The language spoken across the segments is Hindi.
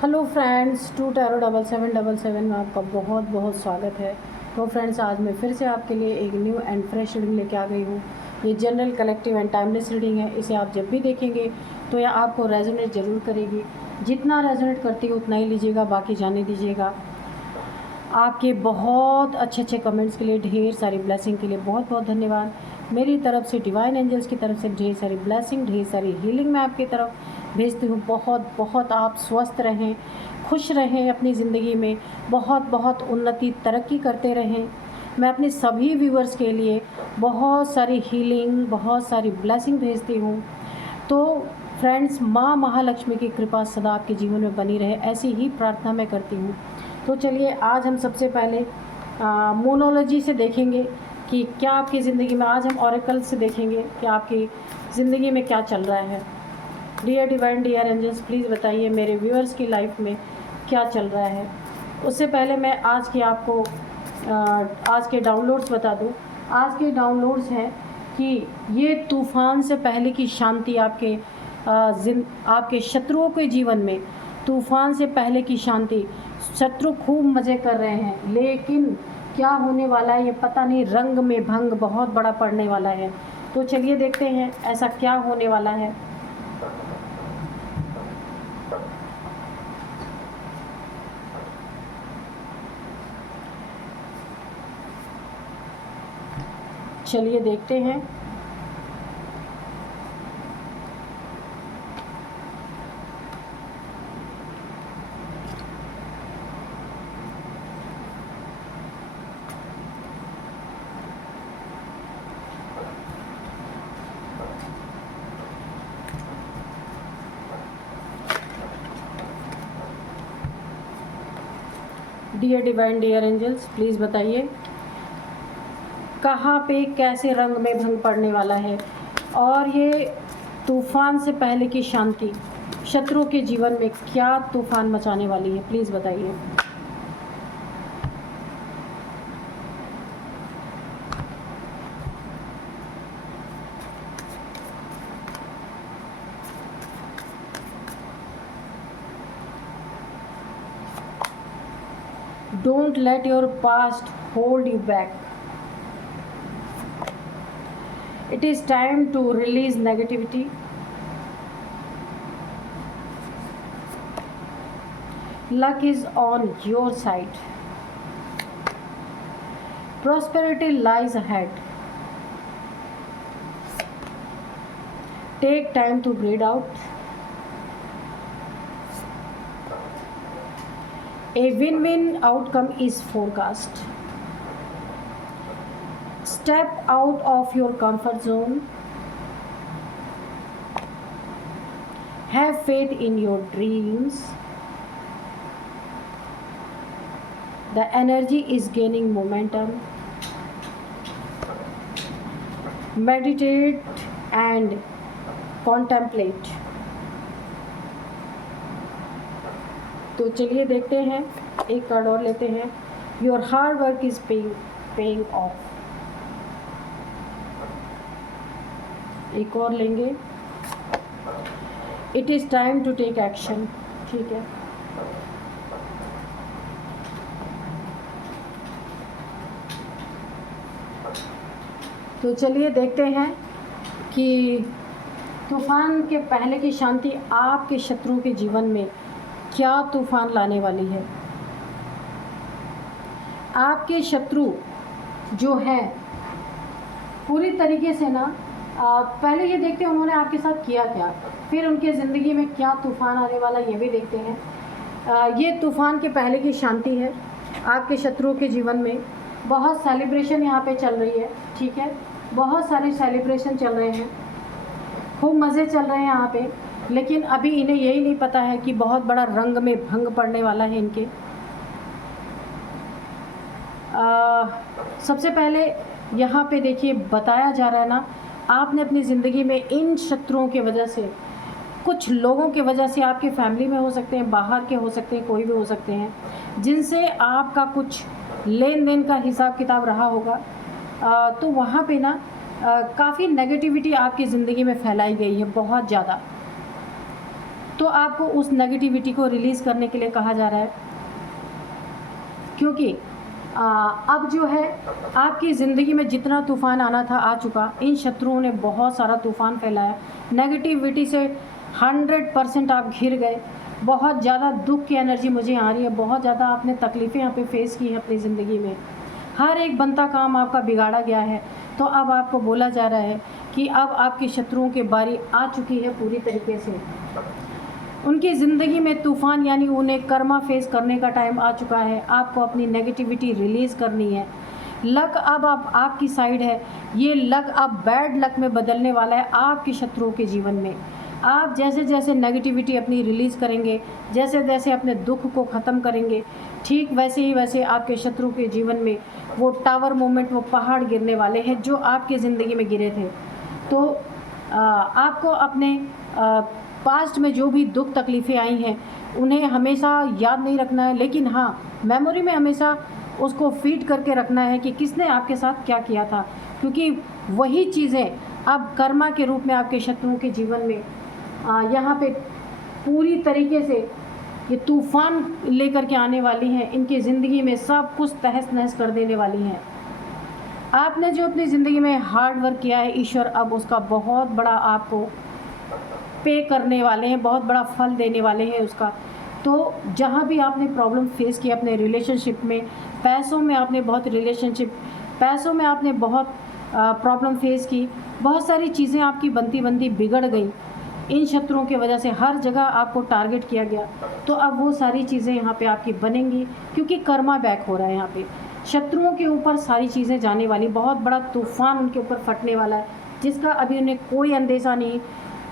हेलो फ्रेंड्स, टू टैरो 7777 में आपका बहुत बहुत स्वागत है। तो फ्रेंड्स, आज मैं फिर से आपके लिए एक न्यू एंड फ्रेश रीडिंग लेके आ गई हूँ। ये general, collective and timeless reading है। इसे आप जब भी देखेंगे तो यह आपको रेजोनेट ज़रूर करेगी। जितना रेजोनेट करती है उतना ही लीजिएगा, बाकी जाने दीजिएगा। आपके बहुत अच्छे अच्छे कमेंट्स के लिए, ढेर सारी ब्लेसिंग के लिए बहुत बहुत धन्यवाद। मेरी तरफ से, डिवाइन एंजल्स की तरफ से ढेर सारी ब्लेसिंग, ढेर सारी हीलिंग मैं आपकी तरफ भेजती हूँ। बहुत बहुत आप स्वस्थ रहें, खुश रहें, अपनी ज़िंदगी में बहुत बहुत उन्नति, तरक्की करते रहें। मैं अपने सभी व्यूअर्स के लिए बहुत सारी हीलिंग, बहुत सारी ब्लेसिंग भेजती हूँ। तो फ्रेंड्स, माँ महालक्ष्मी की कृपा सदा आपके जीवन में बनी रहे, ऐसी ही प्रार्थना मैं करती हूँ। तो चलिए, आज हम सबसे पहले मोनोलॉजी से देखेंगे कि क्या आपकी ज़िंदगी में, आज हम ऑरेकल से देखेंगे कि आपकी ज़िंदगी में क्या चल रहा है। Dear divine, dear angels, please बताइए मेरे व्यूअर्स की लाइफ में क्या चल रहा है। उससे पहले मैं आज की आपको आज के डाउनलोड्स बता दूं। आज के डाउनलोड्स हैं कि ये तूफ़ान से पहले की शांति आपके शत्रुओं के जीवन में, तूफ़ान से पहले की शांति। शत्रु खूब मज़े कर रहे हैं, लेकिन क्या होने वाला है ये पता नहीं। रंग में भंग बहुत बड़ा पड़ने वाला है। तो चलिए देखते हैं ऐसा क्या होने वाला है। चलिए देखते हैं। Dear divine, dear angels, please बताइए कहाँ पे कैसे रंग में भंग पड़ने वाला है, और ये तूफ़ान से पहले की शांति शत्रु के जीवन में क्या तूफ़ान मचाने वाली है। प्लीज़ बताइए। Don't let your past hold you back. It is time to release negativity. Luck is on your side. Prosperity lies ahead. Take time to breathe out. A win-win outcome is forecast. Step out of your comfort zone. Have faith in your dreams. The energy is gaining momentum. Meditate and contemplate. तो चलिए देखते हैं, एक कार्ड और लेते हैं। Your hard work is paying off. एक और लेंगे। It is time to take action. ठीक है, तो चलिए देखते हैं कि तूफान के पहले की शांति आपके शत्रुओं के जीवन में क्या तूफान लाने वाली है। आपके शत्रु जो है पूरी तरीके से ना, पहले ये देखते हैं उन्होंने आपके साथ किया क्या, फिर उनके ज़िंदगी में क्या तूफ़ान आने वाला ये भी देखते हैं। ये तूफ़ान के पहले की शांति है आपके शत्रुओं के जीवन में। बहुत सेलिब्रेशन यहाँ पे चल रही है। ठीक है, बहुत सारे सेलिब्रेशन चल रहे हैं, खूब मज़े चल रहे हैं यहाँ पे। लेकिन अभी इन्हें यही नहीं पता है कि बहुत बड़ा रंग में भंग पड़ने वाला है इनके। सबसे पहले यहाँ पे देखिए, बताया जा रहा है ना, आपने अपनी ज़िंदगी में इन शत्रुओं के वजह से, कुछ लोगों के वजह से, आपके फैमिली में हो सकते हैं, बाहर के हो सकते हैं, कोई भी हो सकते हैं, जिनसे आपका कुछ लेन देन का हिसाब किताब रहा होगा। तो वहाँ पे ना काफ़ी नेगेटिविटी आपकी ज़िंदगी में फैलाई गई है, बहुत ज़्यादा। तो आपको उस नेगेटिविटी को रिलीज़ करने के लिए कहा जा रहा है, क्योंकि अब जो है आपकी ज़िंदगी में जितना तूफ़ान आना था आ चुका। इन शत्रुओं ने बहुत सारा तूफ़ान फैलाया, नेगेटिविटी से 100% आप घिर गए। बहुत ज़्यादा दुख की एनर्जी मुझे आ रही है, बहुत ज़्यादा आपने तकलीफ़ें यहाँ पे फेस की हैं अपनी ज़िंदगी में, हर एक बनता काम आपका बिगाड़ा गया है। तो अब आपको बोला जा रहा है कि अब आपके शत्रुओं की बारी आ चुकी है पूरी तरीके से। उनकी ज़िंदगी में तूफ़ान यानी उन्हें कर्मा फेस करने का टाइम आ चुका है। आपको अपनी नेगेटिविटी रिलीज़ करनी है। लक अब आपकी साइड है। ये लक अब बैड लक में बदलने वाला है आपके शत्रुओं के जीवन में। आप जैसे जैसे नेगेटिविटी अपनी रिलीज़ करेंगे, जैसे जैसे अपने दुख को ख़त्म करेंगे, ठीक वैसे ही वैसे आपके शत्रु के जीवन में वो टावर मोमेंट, वो पहाड़ गिरने वाले हैं जो आपके ज़िंदगी में गिरे थे। तो आपको अपने पास्ट में जो भी दुख तकलीफ़ें आई हैं उन्हें हमेशा याद नहीं रखना है, लेकिन हाँ, मेमोरी में हमेशा उसको फीड करके रखना है कि किसने आपके साथ क्या किया था, क्योंकि वही चीज़ें अब कर्मा के रूप में आपके शत्रुओं के जीवन में यहाँ पे पूरी तरीके से ये तूफ़ान लेकर के आने वाली हैं। इनकी ज़िंदगी में सब कुछ तहस नहस कर देने वाली हैं। आपने जो अपनी ज़िंदगी में हार्ड वर्क किया है, ईश्वर अब उसका बहुत बड़ा आपको पे करने वाले हैं, बहुत बड़ा फल देने वाले हैं उसका। तो जहाँ भी आपने प्रॉब्लम फेस की अपने रिलेशनशिप में, पैसों में आपने बहुत प्रॉब्लम फेस की, बहुत सारी चीज़ें आपकी बनती बनती बिगड़ गई इन शत्रुओं की वजह से। हर जगह आपको टारगेट किया गया, तो अब वो सारी चीज़ें यहाँ पे आपकी बनेंगी, क्योंकि कर्मा बैक हो रहा है। यहाँ पे शत्रुओं के ऊपर सारी चीज़ें जाने वाली, बहुत बड़ा तूफ़ान उनके ऊपर फटने वाला है जिसका अभी उन्हें कोई अंदेशा नहीं।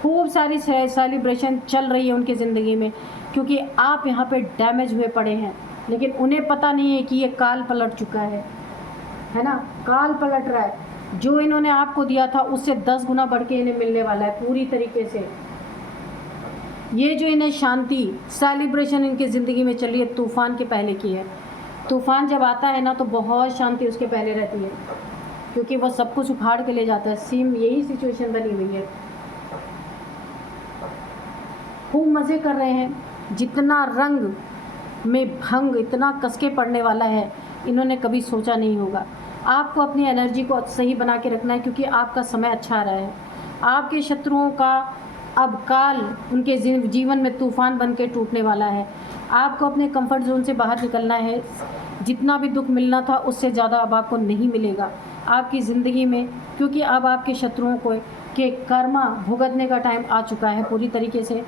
खूब सारी सेलिब्रेशन चल रही है उनकी ज़िंदगी में, क्योंकि आप यहाँ पे डैमेज हुए पड़े हैं, लेकिन उन्हें पता नहीं है कि ये काल पलट चुका है ना। काल पलट रहा है, जो इन्होंने आपको दिया था उससे 10 गुना बढ़ के इन्हें मिलने वाला है पूरी तरीके से। ये जो इन्हें शांति सेलिब्रेशन इनकी ज़िंदगी में चल रही है, तूफ़ान के पहले की है। तूफ़ान जब आता है ना तो बहुत शांति उसके पहले रहती है, क्योंकि वो सब कुछ उखाड़ के ले जाता है। सेम यही सिचुएशन बनी हुई है। खूब मज़े कर रहे हैं। जितना रंग में भंग इतना कसके पड़ने वाला है, इन्होंने कभी सोचा नहीं होगा। आपको अपनी एनर्जी को सही बना के रखना है, क्योंकि आपका समय अच्छा आ रहा है। आपके शत्रुओं का अब काल उनके जीवन में तूफ़ान बन के टूटने वाला है। आपको अपने कंफर्ट जोन से बाहर निकलना है। जितना भी दुख मिलना था उससे ज़्यादा अब आपको नहीं मिलेगा आपकी ज़िंदगी में, क्योंकि अब आपके शत्रुओं को के कर्मा भुगतने का टाइम आ चुका है पूरी तरीके से।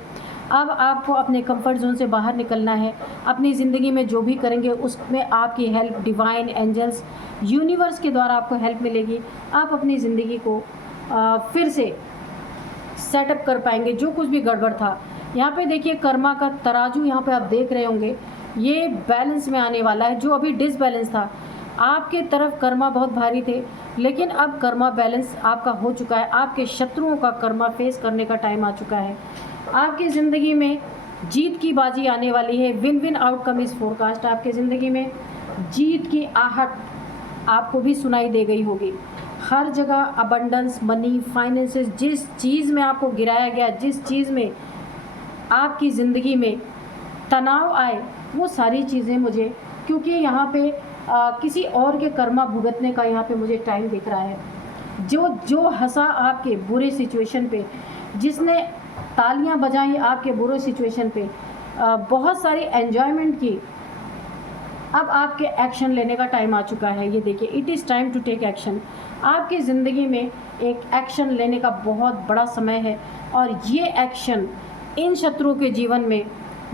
अब आपको अपने कंफर्ट जोन से बाहर निकलना है। अपनी ज़िंदगी में जो भी करेंगे उसमें आपकी हेल्प, डिवाइन एंजल्स, यूनिवर्स के द्वारा आपको हेल्प मिलेगी। आप अपनी ज़िंदगी को फिर से सेटअप कर पाएंगे। जो कुछ भी गड़बड़ था, यहाँ पे देखिए कर्मा का तराजू यहाँ पे आप देख रहे होंगे, ये बैलेंस में आने वाला है। जो अभी डिसबैलेंस था, आपके तरफ कर्मा बहुत भारी थे, लेकिन अब कर्मा बैलेंस आपका हो चुका है। आपके शत्रुओं का कर्मा फेस करने का टाइम आ चुका है। आपकी ज़िंदगी में जीत की बाजी आने वाली है। Win win outcome is forecast. आपकी ज़िंदगी में जीत की आहट आपको भी सुनाई दे गई होगी। हर जगह अबंडेंस, मनी, फाइनेंसेस, जिस चीज़ में आपको गिराया गया, जिस चीज़ में आपकी ज़िंदगी में तनाव आए, वो सारी चीज़ें मुझे, क्योंकि यहाँ पे किसी और के कर्मा भुगतने का यहाँ पे मुझे टाइम दिख रहा है। जो हंसा आपके बुरे सिचुएशन पे, जिसने तालियां बजाई आपके बुरे सिचुएशन पे, बहुत सारी एन्जॉयमेंट की, अब आपके एक्शन लेने का टाइम आ चुका है। ये देखिए, it is time to take action. आपकी ज़िंदगी में एक एक्शन लेने का बहुत बड़ा समय है, और ये एक्शन इन शत्रुओं के जीवन में,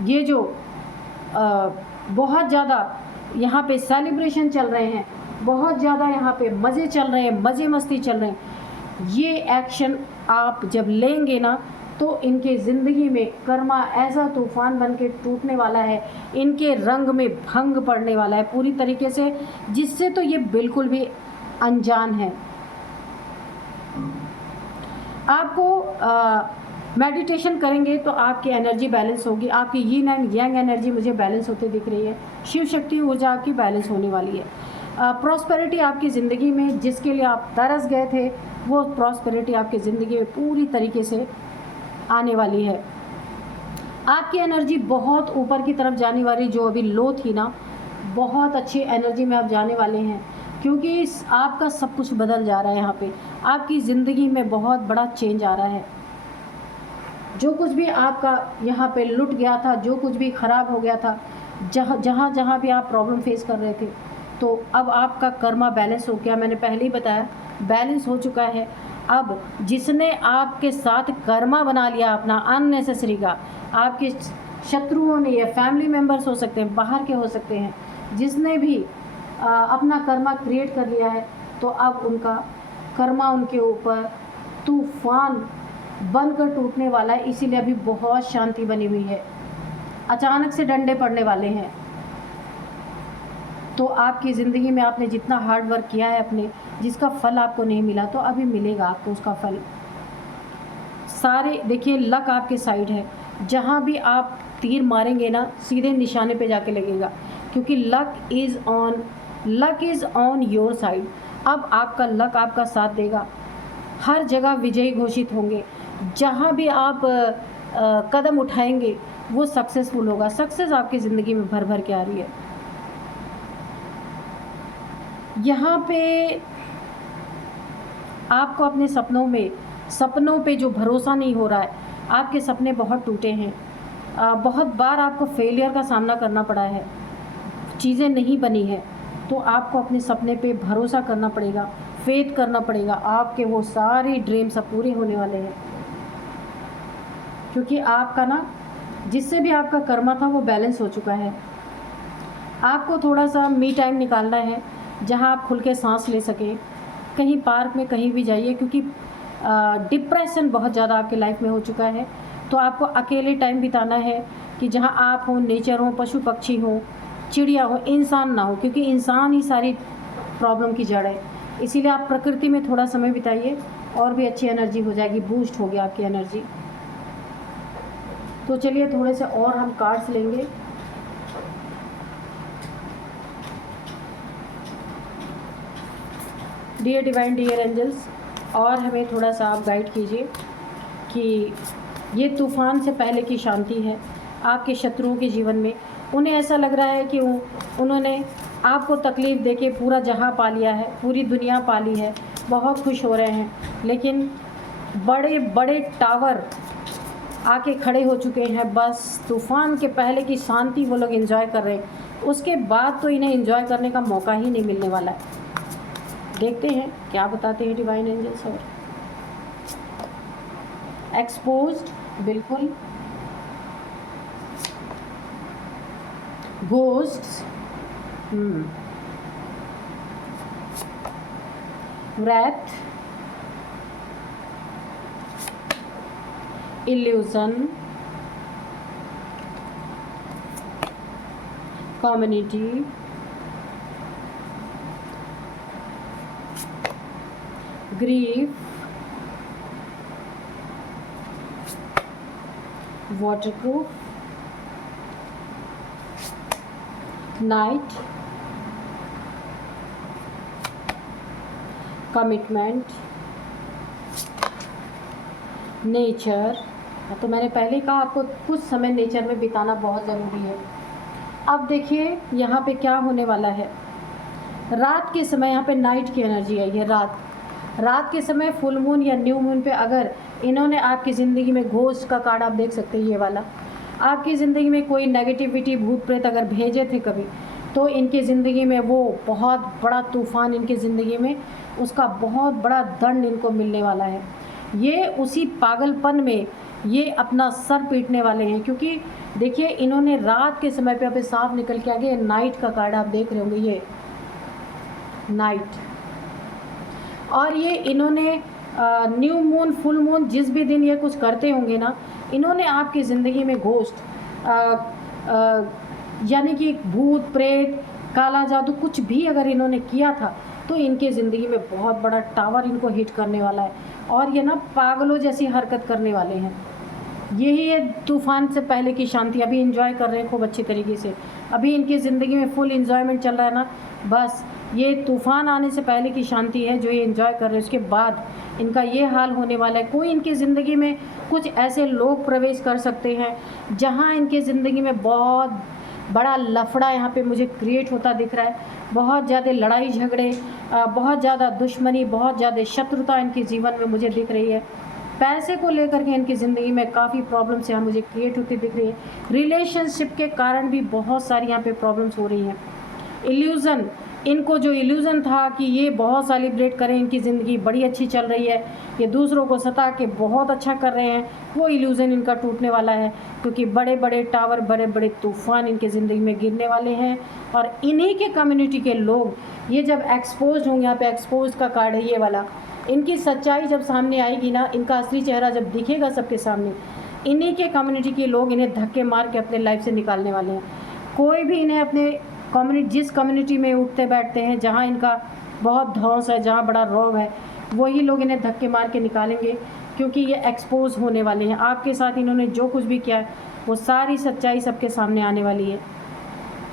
ये जो बहुत ज़्यादा यहाँ पे सेलिब्रेशन चल रहे हैं, बहुत ज़्यादा यहाँ पे मज़े चल रहे हैं, मज़े मस्ती चल रहे हैं, ये एक्शन आप जब लेंगे ना तो इनके ज़िंदगी में कर्मा ऐसा तूफ़ान बन के टूटने वाला है, इनके रंग में भंग पड़ने वाला है पूरी तरीके से, जिससे तो ये बिल्कुल भी अनजान है। आपको मेडिटेशन करेंगे तो आपकी एनर्जी बैलेंस होगी। आपकी यीन एंड यांग एनर्जी मुझे बैलेंस होते दिख रही है। शिव शक्ति ऊर्जा आपकी बैलेंस होने वाली है। प्रॉस्पेरिटी आपकी ज़िंदगी में, जिसके लिए आप तरस गए थे, वो प्रॉस्पेरिटी आपकी ज़िंदगी में पूरी तरीके से आने वाली है। आपकी एनर्जी बहुत ऊपर की तरफ जाने वाली, जो अभी लो थी ना, बहुत अच्छी एनर्जी में आप जाने वाले हैं, क्योंकि आपका सब कुछ बदल जा रहा है। यहाँ पे आपकी ज़िंदगी में बहुत बड़ा चेंज आ रहा है। जो कुछ भी आपका यहाँ पे लुट गया था, जो कुछ भी ख़राब हो गया था, जहाँ भी आप प्रॉब्लम फेस कर रहे थे, तो अब आपका कर्मा बैलेंस हो गया। मैंने पहले ही बताया, बैलेंस हो चुका है। अब जिसने आपके साथ कर्मा बना लिया अपना अननेसेसरी का, आपके शत्रुओं ने या फैमिली मेम्बर्स हो सकते हैं, बाहर के हो सकते हैं, जिसने भी अपना कर्मा क्रिएट कर लिया है, तो अब उनका कर्मा उनके ऊपर तूफान बनकर टूटने वाला है। इसीलिए अभी बहुत शांति बनी हुई है। अचानक से डंडे पड़ने वाले हैं। तो आपकी ज़िंदगी में आपने जितना हार्ड वर्क किया है अपने, जिसका फल आपको नहीं मिला, तो अभी मिलेगा आपको उसका फल। सारे देखिए, लक आपके साइड है। जहाँ भी आप तीर मारेंगे ना, सीधे निशाने पे जाके लगेगा, क्योंकि luck is on your side. अब आपका लक आपका साथ देगा। हर जगह विजयी घोषित होंगे। जहाँ भी आप कदम उठाएंगे वो सक्सेसफुल होगा। सक्सेस आपकी ज़िंदगी में भर भर के आ रही है। यहाँ पे आपको अपने सपनों पे जो भरोसा नहीं हो रहा है, आपके सपने बहुत टूटे हैं। बहुत बार आपको फेलियर का सामना करना पड़ा है, चीज़ें नहीं बनी है, तो आपको अपने सपने पे भरोसा करना पड़ेगा, फेथ करना पड़ेगा। आपके वो सारे ड्रीम्स अब पूरे होने वाले हैं, क्योंकि आपका ना, जिससे भी आपका कर्मा था वो बैलेंस हो चुका है। आपको थोड़ा सा मी टाइम निकालना है, जहाँ आप खुल के सांस ले सकें। कहीं पार्क में कहीं भी जाइए, क्योंकि डिप्रेशन बहुत ज़्यादा आपके लाइफ में हो चुका है। तो आपको अकेले टाइम बिताना है, कि जहाँ आप हो, नेचर हो, पशु पक्षी हो, चिड़िया हो, इंसान ना हो, क्योंकि इंसान ही सारी प्रॉब्लम की जड़ है। इसीलिए आप प्रकृति में थोड़ा समय बिताइए, और भी अच्छी एनर्जी हो जाएगी, बूस्ट होगी आपकी एनर्जी। तो चलिए थोड़े से और हम कार्ड्स लेंगे। डियर डिवाइन, डियर एंजल्स, और हमें थोड़ा सा आप गाइड कीजिए कि ये तूफ़ान से पहले की शांति है आपके शत्रुओं के जीवन में। उन्हें ऐसा लग रहा है कि उन्होंने आपको तकलीफ़ देके पूरा जहां पा लिया है, पूरी दुनिया पा ली है, बहुत खुश हो रहे हैं, लेकिन बड़े बड़े टावर आके खड़े हो चुके हैं। बस तूफ़ान के पहले की शांति वो लोग एंजॉय कर रहे हैं, उसके बाद तो इन्हें एंजॉय करने का मौका ही नहीं मिलने वाला है। देखते हैं क्या बताते हैं डिवाइन एंजल्स। और एक्सपोज्ड, बिल्कुल, ghosts, wrath, illusion, community, grief, waterproof, night, commitment, nature. तो मैंने पहले ही कहा आपको कुछ समय नेचर में बिताना बहुत ज़रूरी है। अब देखिए यहाँ पे क्या होने वाला है। रात के समय यहाँ पे नाइट की एनर्जी आई है। रात के समय फुल मून या न्यू मून पे अगर इन्होंने आपकी ज़िंदगी में, घोस्ट का कार्ड आप देख सकते हैं ये वाला, आपकी ज़िंदगी में कोई नेगेटिविटी, भूत प्रेत अगर भेजे थे कभी, तो इनकी ज़िंदगी में वो बहुत बड़ा तूफ़ान, इनकी ज़िंदगी में उसका बहुत बड़ा दंड इनको मिलने वाला है। ये उसी पागलपन में ये अपना सर पीटने वाले हैं, क्योंकि देखिए इन्होंने रात के समय पे अभी साफ निकल के आ गया। नाइट का कार्ड आप देख रहे होंगे, ये नाइट। और ये इन्होंने न्यू मून, फुल मून, जिस भी दिन ये कुछ करते होंगे ना, इन्होंने आपकी ज़िंदगी में घोस्ट यानी कि भूत प्रेत, काला जादू, कुछ भी अगर इन्होंने किया था, तो इनके ज़िंदगी में बहुत बड़ा टावर इनको हिट करने वाला है। और ये ना पागलों जैसी हरकत करने वाले हैं। यही है तूफ़ान से पहले की शांति। अभी एंजॉय कर रहे हैं खूब अच्छी तरीके से, अभी इनकी ज़िंदगी में फुल एंजॉयमेंट चल रहा है ना। बस ये तूफ़ान आने से पहले की शांति है जो ये एंजॉय कर रहे हैं। उसके बाद इनका ये हाल होने वाला है। कोई इनकी ज़िंदगी में कुछ ऐसे लोग प्रवेश कर सकते हैं जहाँ इनकी ज़िंदगी में बहुत बड़ा लफड़ा यहाँ पे मुझे क्रिएट होता दिख रहा है। बहुत ज़्यादा लड़ाई झगड़े, बहुत ज़्यादा दुश्मनी, बहुत ज़्यादा शत्रुता इनके जीवन में मुझे दिख रही है। पैसे को लेकर के इनकी ज़िंदगी में काफ़ी प्रॉब्लम्स यहाँ मुझे क्रिएट होती दिख रही है। रिलेशनशिप के कारण भी बहुत सारी यहाँ पे प्रॉब्लम्स हो रही हैं। इल्यूज़न, इनको जो इल्यूज़न था कि ये बहुत सेलिब्रेट करें, इनकी ज़िंदगी बड़ी अच्छी चल रही है, ये दूसरों को सता के बहुत अच्छा कर रहे हैं, वो इल्यूज़न इनका टूटने वाला है। क्योंकि बड़े बड़े टावर, बड़े बड़े तूफ़ान इनकी ज़िंदगी में गिरने वाले हैं। और इन्हीं के कम्युनिटी के लोग ये जब एक्सपोज होंगे, यहाँ पे एक्सपोज का कार्ड है ये वाला, इनकी सच्चाई जब सामने आएगी ना, इनका असली चेहरा जब दिखेगा सबके सामने, इन्हीं के कम्युनिटी के लोग इन्हें धक्के मार के अपने लाइफ से निकालने वाले हैं। कोई भी इन्हें अपने कम्युनिटी, जिस कम्युनिटी में उठते बैठते हैं, जहाँ इनका बहुत धौंस है, जहाँ बड़ा रौब है, वही लोग इन्हें धक्के मार के निकालेंगे। क्योंकि ये एक्सपोज होने वाले हैं। आपके साथ इन्होंने जो कुछ भी किया है वो सारी सच्चाई सबके सामने आने वाली है।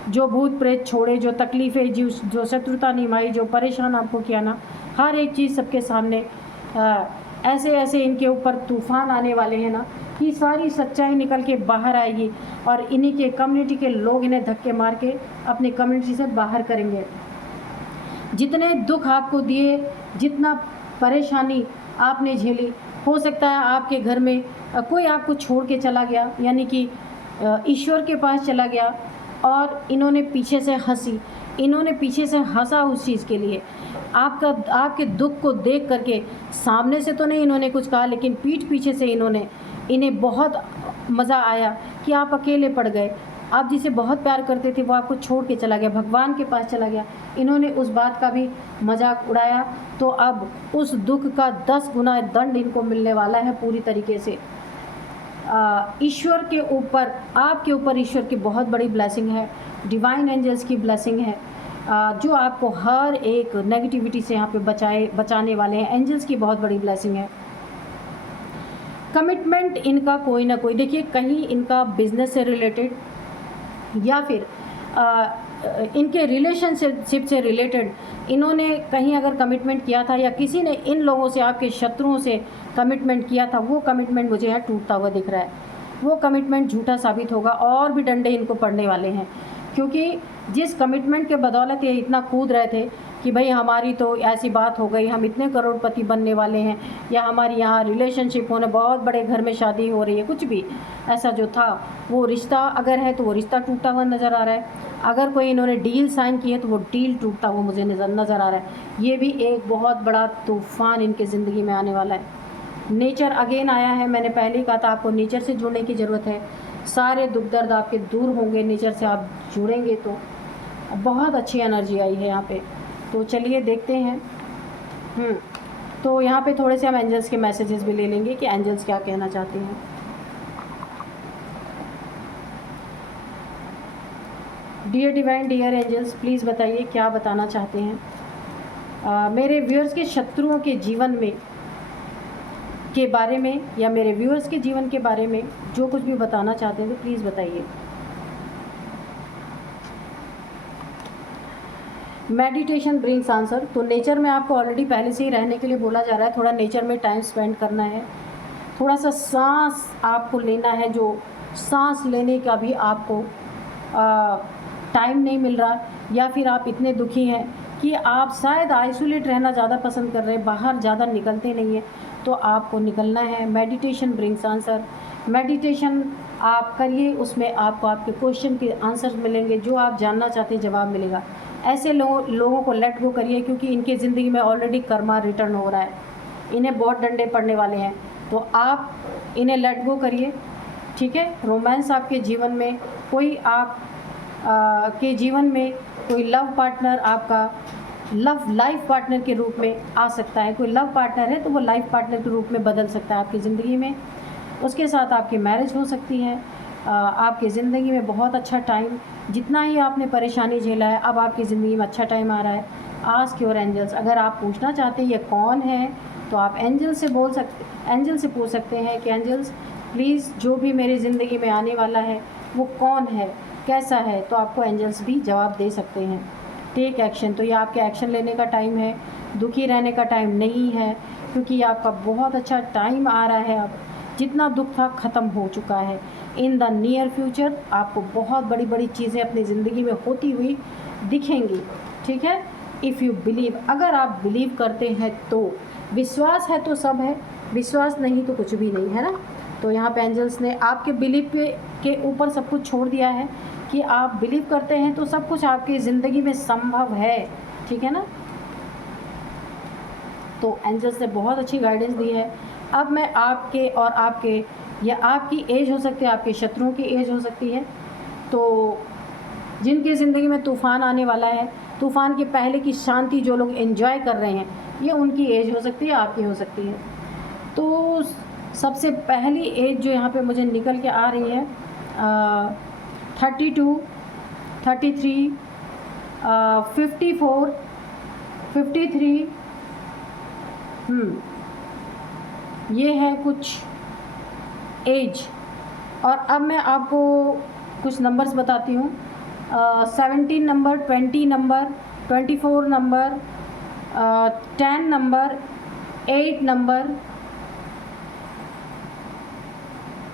जो भूत प्रेत छोड़े, जो तकलीफ़ें, जो शत्रुता निभाई, जो परेशान आपको किया ना, हर एक चीज़ सबके सामने ऐसे ऐसे इनके ऊपर तूफ़ान आने वाले हैं ना कि सारी सच्चाई निकल के बाहर आएगी। और इन्हीं के कम्युनिटी के लोग इन्हें धक्के मार के अपनी कम्युनिटी से बाहर करेंगे। जितने दुख आपको दिए, जितना परेशानी आपने झेली, हो सकता है आपके घर में कोई आपको छोड़ के चला गया, यानी कि ईश्वर के पास चला गया और इन्होंने पीछे से हंसी, इन्होंने पीछे से हंसा उस चीज़ के लिए। आपके दुख को देख करके सामने से तो नहीं इन्होंने कुछ कहा, लेकिन पीठ पीछे से इन्हें बहुत मज़ा आया कि आप अकेले पड़ गए। आप जिसे बहुत प्यार करते थे वो आपको छोड़ के चला गया, भगवान के पास चला गया। इन्होंने उस बात का भी मजाक उड़ाया। तो अब उस दुख का 10 गुना दंड इनको मिलने वाला है पूरी तरीके से। ईश्वर के ऊपर, आपके ऊपर ईश्वर की बहुत बड़ी ब्लेसिंग है, डिवाइन एंजल्स की ब्लेसिंग है, जो आपको हर एक नेगेटिविटी से यहाँ पे बचाने वाले हैं। एंजल्स की बहुत बड़ी ब्लेसिंग है। कमिटमेंट इनका कोई ना कोई, देखिए कहीं इनका बिजनेस से रिलेटेड या फिर इनके रिलेशनशिप से रिलेटेड इन्होंने कहीं अगर कमिटमेंट किया था, या किसी ने इन लोगों से, आपके शत्रुओं से कमिटमेंट किया था, वो कमिटमेंट मुझे यहाँ टूटता हुआ दिख रहा है। वो कमिटमेंट झूठा साबित होगा और भी डंडे इनको पड़ने वाले हैं। क्योंकि जिस कमिटमेंट के बदौलत ये इतना कूद रहे थे कि भाई हमारी तो ऐसी बात हो गई, हम इतने करोड़पति बनने वाले हैं, या हमारी यहाँ रिलेशनशिप होने, बहुत बड़े घर में शादी हो रही है, कुछ भी ऐसा जो था वो रिश्ता अगर है तो वो रिश्ता टूटा हुआ नज़र आ रहा है। अगर कोई इन्होंने डील साइन की है तो वो डील टूटता हुआ मुझे नज़र आ रहा है। ये भी एक बहुत बड़ा तूफ़ान इनके ज़िंदगी में आने वाला है। नेचर अगेन आया है। मैंने पहले ही कहा था आपको नेचर से जुड़ने की ज़रूरत है। सारे दुख दर्द आपके दूर होंगे, नेचर से आप जुड़ेंगे तो। बहुत अच्छी एनर्जी आई है यहाँ पे। तो चलिए देखते हैं। तो यहाँ पे थोड़े से हम एंजल्स के मैसेजेस भी ले लेंगे कि एंजल्स क्या कहना चाहते हैं। Dear divine, dear angels, please बताइए क्या बताना चाहते हैं मेरे व्यूअर्स के शत्रुओं के जीवन में के बारे में, या मेरे व्यूअर्स के जीवन के बारे में जो कुछ भी बताना चाहते हैं तो प्लीज़ बताइए। Meditation brings answer. तो नेचर में आपको ऑलरेडी पहले से ही रहने के लिए बोला जा रहा है। थोड़ा नेचर में टाइम स्पेंड करना है, थोड़ा सा सांस आपको लेना है। जो सांस लेने का भी आपको टाइम नहीं मिल रहा, या फिर आप इतने दुखी हैं कि आप शायद आइसोलेट रहना ज़्यादा पसंद कर रहे हैं, बाहर ज़्यादा निकलते नहीं हैं, तो आपको निकलना है। Meditation brings answer. मेडिटेशन आप करिए, उसमें आपको आपके क्वेश्चन के आंसर मिलेंगे, जो आप जानना चाहते हैं जवाब मिलेगा। ऐसे लोगों को लेट गो करिए, क्योंकि इनके ज़िंदगी में ऑलरेडी कर्मा रिटर्न हो रहा है, इन्हें बहुत डंडे पड़ने वाले हैं। तो आप इन्हें लेट गो करिए, ठीक है। रोमांस आपके जीवन में, कोई आप के जीवन में कोई लव पार्टनर आपका लाइफ पार्टनर के रूप में आ सकता है। कोई लव पार्टनर है तो वो लाइफ पार्टनर के रूप में बदल सकता है आपकी ज़िंदगी में। उसके साथ आपकी मैरिज हो सकती है। आपकी ज़िंदगी में बहुत अच्छा टाइम, जितना ही आपने परेशानी झेला है, अब आपकी ज़िंदगी में अच्छा टाइम आ रहा है। Ask your angels. अगर आप पूछना चाहते हैं ये कौन है, तो आप एंजल से पूछ सकते हैं कि एंजल्स प्लीज़ जो भी मेरी ज़िंदगी में आने वाला है वो कौन है, कैसा है। तो आपको एंजल्स भी जवाब दे सकते हैं। Take action. तो ये आपके एक्शन लेने का टाइम है, दुखी रहने का टाइम नहीं है। क्योंकि आपका बहुत अच्छा टाइम आ रहा है। अब जितना दुख था ख़त्म हो चुका है। इन द नियर फ्यूचर आपको बहुत बड़ी बड़ी चीज़ें अपनी ज़िंदगी में होती हुई दिखेंगी, ठीक है। इफ़ यू बिलीव, अगर आप बिलीव करते हैं तो, विश्वास है तो सब है, विश्वास नहीं तो कुछ भी नहीं, है ना। तो यहाँ पे एंजल्स ने आपके बिलीव के ऊपर सब कुछ छोड़ दिया है कि आप बिलीव करते हैं तो सब कुछ आपकी ज़िंदगी में संभव है, ठीक है ना। तो एंजल्स ने बहुत अच्छी गाइडेंस दी है। अब मैं आपके और आपके, या आपकी एज हो सकती है, आपके शत्रुओं की एज हो सकती है, तो जिनकी ज़िंदगी में तूफ़ान आने वाला है, तूफ़ान के पहले की शांति जो लोग एंजॉय कर रहे हैं, ये उनकी एज हो सकती है, आपकी हो सकती है। तो सबसे पहली एज जो यहाँ पे मुझे निकल के आ रही है 32, 33, 54, 53, ये है कुछ एज। और अब मैं आपको कुछ नंबर्स बताती हूँ। 17 number, 20 number, 24 number, 10 number, 8 number,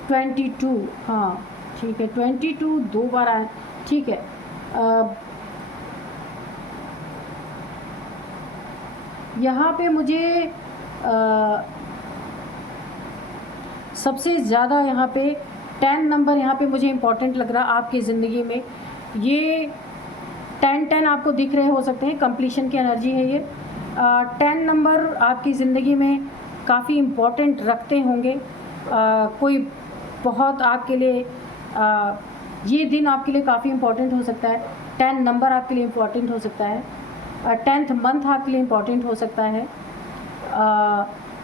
22, हाँ ठीक है, 22 दो बार आए, ठीक है। यहाँ पे मुझे सबसे ज़्यादा यहाँ पे 10 नंबर यहाँ पे मुझे इम्पोर्टेंट लग रहा आपकी ज़िंदगी में। ये 10 आपको दिख रहे हो सकते हैं, कंप्लीशन की एनर्जी है ये। 10 नंबर आपकी ज़िंदगी में काफ़ी इम्पोर्टेंट रखते होंगे। कोई बहुत आपके लिए ये दिन आपके लिए काफ़ी इम्पोर्टेंट हो सकता है। 10 नंबर आपके लिए इम्पोर्टेंट हो सकता है। 10th मंथ आपके लिए इम्पोर्टेंट हो सकता है।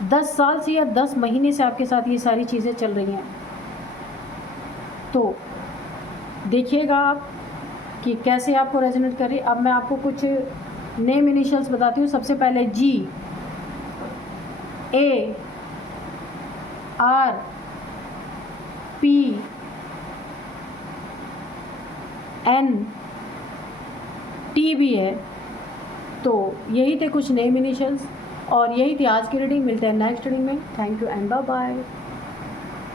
10 साल से या 10 महीने से आपके साथ ये सारी चीज़ें चल रही हैं। तो देखिएगा आप कि कैसे आपको रेजोनेट करे। अब मैं आपको कुछ नेम इनिशियल्स बताती हूँ। सबसे पहले G, A, R, P, N, T भी है। तो यही थे कुछ नेम इनिशियल्स और यही थी आज की रीडिंग। मिलते हैं नेक्स्ट रीडिंग में। Thank you and bye bye.